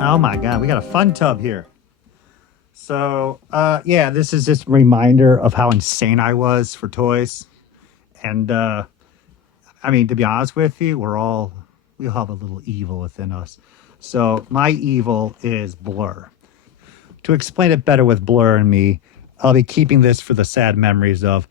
Oh my God, we got a fun tub here. So, yeah, this is just a reminder of how insane I was for toys. And, I mean, to be honest with you, we all have a little evil within us. So, my evil is Blur. To explain it better with Blur and me, I'll be keeping this for the sad memories of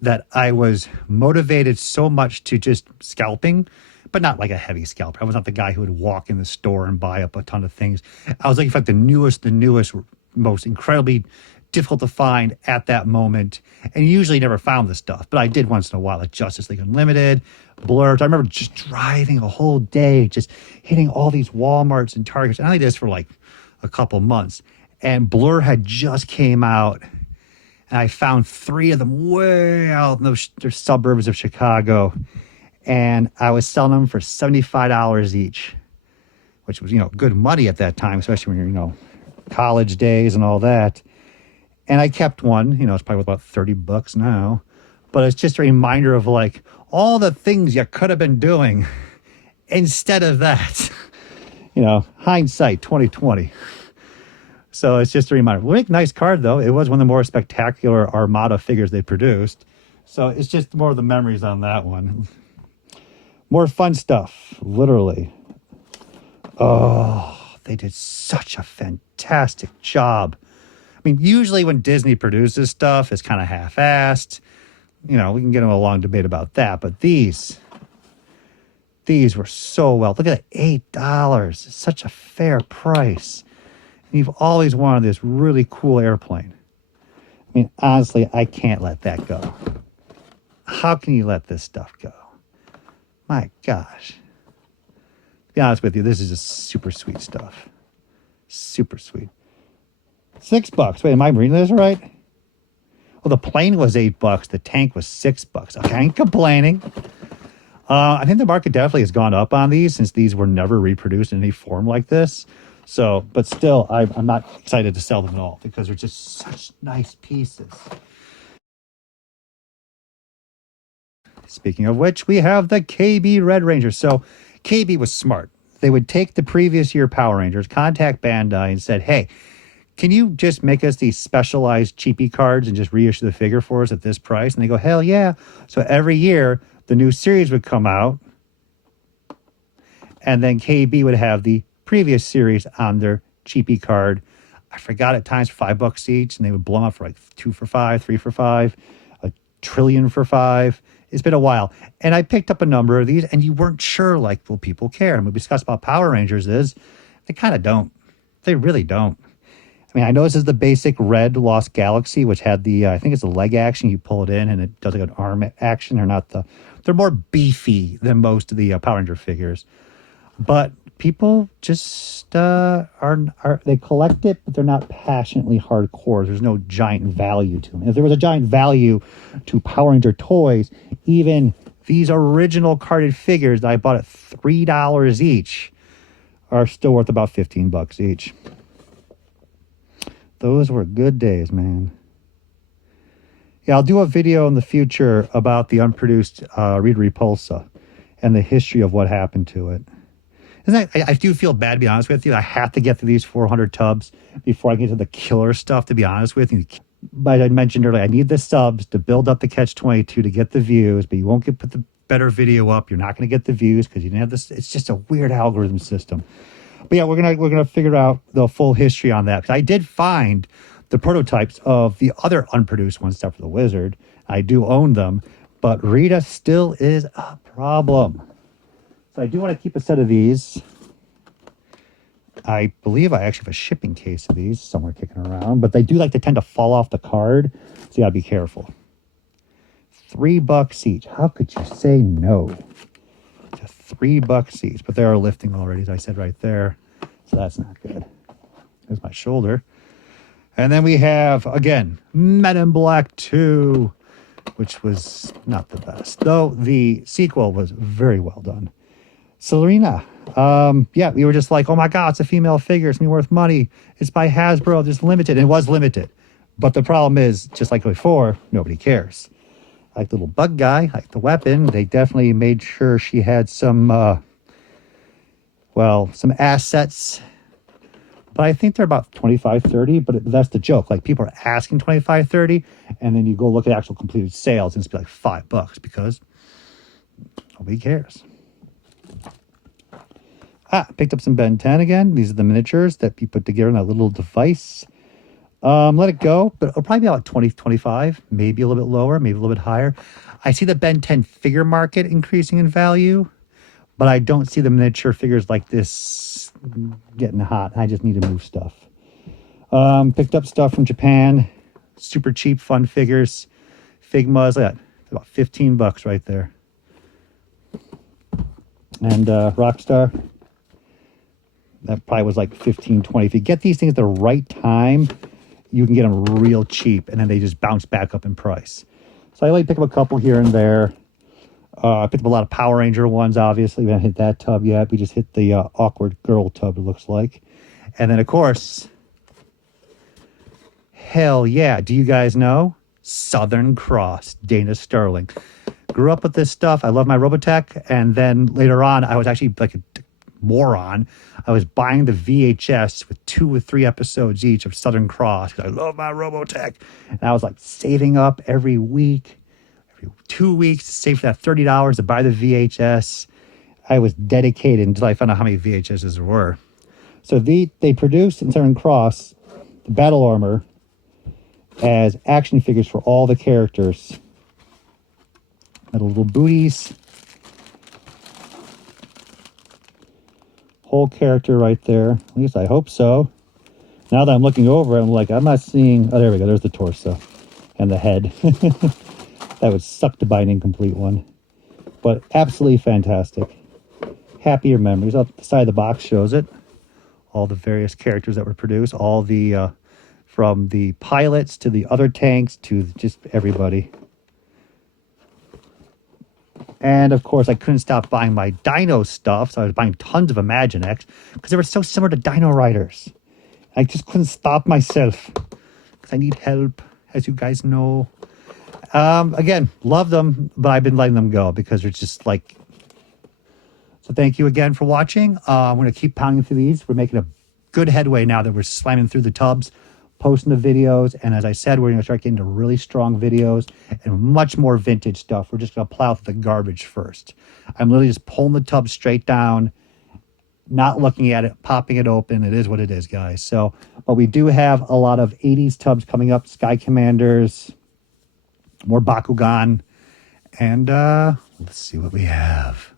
that I was motivated so much to just scalping, but not like a heavy scalper. I was not the guy who would walk in the store and buy up a ton of things. I was looking for like the newest, most incredibly difficult to find at that moment, and usually never found the stuff. But I did once in a while, like Justice League Unlimited, Blur. I remember just driving a whole day, just hitting all these Walmarts and Targets. And I did this for like a couple months, and Blur had just came out, and I found three of them way out in the suburbs of Chicago, and I was selling them for $75 each, which was, good money at that time, especially when you're, college days and all that. And I kept one, it's probably worth about $30 now, but it's just a reminder of like all the things you could have been doing instead of that. Hindsight 2020. So it's just a reminder. Nice card, though. It was one of the more spectacular Armada figures they produced. So it's just more of the memories on that one. More fun stuff, literally. Oh, they did such a fantastic job. I mean, usually when Disney produces stuff, it's kind of half-assed. We can get into a long debate about that. But these were so well. Look at that, $8. It's such a fair price. You've always wanted this really cool airplane. I mean, honestly, I can't let that go. How can you let this stuff go? My gosh. To be honest with you, this is just super sweet stuff. Super sweet. $6. Wait, am I reading this right? Well, the plane was $8. The tank was $6. Okay, I ain't complaining. I think the market definitely has gone up on these since these were never reproduced in any form like this. So, but still, I'm not excited to sell them at all because they're just such nice pieces. Speaking of which, we have the KB Red Ranger. So, KB was smart. They would take the previous year Power Rangers, contact Bandai, and said, "Hey, can you just make us these specialized cheapie cards and just reissue the figure for us at this price?" And they go, "Hell yeah!" So every year the new series would come out, and then KB would have the previous series on their cheapie card. I forgot at times for $5 each, and they would blow them up for like 2 for $5, 3 for $5, a trillion for $5. It's been a while. And I picked up a number of these, and you weren't sure, like, will people care? And what we discussed about Power Rangers is they kind of don't. They really don't. I mean, I know this is the basic red Lost Galaxy, which had the, I think it's a leg action. You pull it in, and it does like an arm action. They're more beefy than most of the Power Ranger figures. But people just they collect it, but they're not passionately hardcore. There's no giant value to them. If there was a giant value to Power Ranger toys, even these original carded figures that I bought at $3 each are still worth about $15 each. Those were good days, man. Yeah, I'll do a video in the future about the unproduced Rita Repulsa and the history of what happened to it. I do feel bad, to be honest with you. I have to get through these 400 tubs before I get to the killer stuff, to be honest with you. But I mentioned earlier, I need the subs to build up the Catch-22 to get the views, but you won't put the better video up. You're not going to get the views because you didn't have this. It's just a weird algorithm system. But yeah, we're gonna figure out the full history on that. Because I did find the prototypes of the other unproduced ones, except for the Wizard. I do own them, but Rita still is a problem. So I do want to keep a set of these. I believe I actually have a shipping case of these somewhere kicking around, but they do like to tend to fall off the card, so you gotta be careful. $3 each. How could you say no to $3 each? But they are lifting already, as I said right there, so that's not good. There's my shoulder. And then we have, again, Men in Black 2, which was not the best, though the sequel was very well done. Selena. Yeah, we were just like, oh my God, it's a female figure. It's going to be worth money. It's by Hasbro. It's limited. And it was limited. But the problem is, just like before, nobody cares. I like the little bug guy, I like the weapon. They definitely made sure she had some assets But I think they're about 25, 30. But that's the joke. Like people are asking 25, 30, and then you go look at actual completed sales and it's be like $5 because nobody cares. Picked up some Ben 10 again. These are the miniatures that we put together in that little device. Let it go, but it'll probably be about 20, 25, maybe a little bit lower, maybe a little bit higher. I see the Ben 10 figure market increasing in value, but I don't see the miniature figures like this getting hot. I just need to move stuff. Picked up stuff from Japan, super cheap, fun figures. Figmas, about $15 right there. And Rockstar, that probably was like 15, 20. If you get these things at the right time, you can get them real cheap, and then they just bounce back up in price. So I like pick up a couple here and there. I picked up a lot of Power Ranger ones, obviously. We haven't hit that tub yet. We just hit the awkward girl tub, it looks like. And then, of course, hell yeah, do you guys know? Southern Cross, Dana Sterling. Grew up with this stuff. I love my Robotech. And then later on, I was actually like a moron. I was buying the VHS with 2 or 3 episodes each of Southern Cross because I love my Robotech. And I was like saving up every week, every 2 weeks to save for that $30 to buy the VHS. I was dedicated until I found out how many VHSs there were. So they produced in Southern Cross the battle armor as action figures for all the characters. Little booties. Whole character right there. At least I hope so. Now that I'm looking over it, I'm like, I'm not seeing... Oh, there we go. There's the torso and the head. That would suck to buy an incomplete one. But absolutely fantastic. Happier memories. Up the side of the box shows it. All the various characters that were produced. All the... from the pilots to the other tanks to just everybody. And of course, I couldn't stop buying my Dino stuff, so I was buying tons of Imaginext because they were so similar to Dino Riders. I just couldn't stop myself because I need help, as you guys know. Again, love them, but I've been letting them go because they're just like... So thank you again for watching. I'm going to keep pounding through these. We're making a good headway now that we're slamming through the tubs, posting the videos, and as I said, we're going to start getting to really strong videos and much more vintage stuff. We're just going to plow through the garbage first. I'm literally just pulling the tub straight down, not looking at it, popping it open. It is what it is, guys. So, but we do have a lot of 80s tubs coming up, Sky Commanders, more Bakugan, and let's see what we have.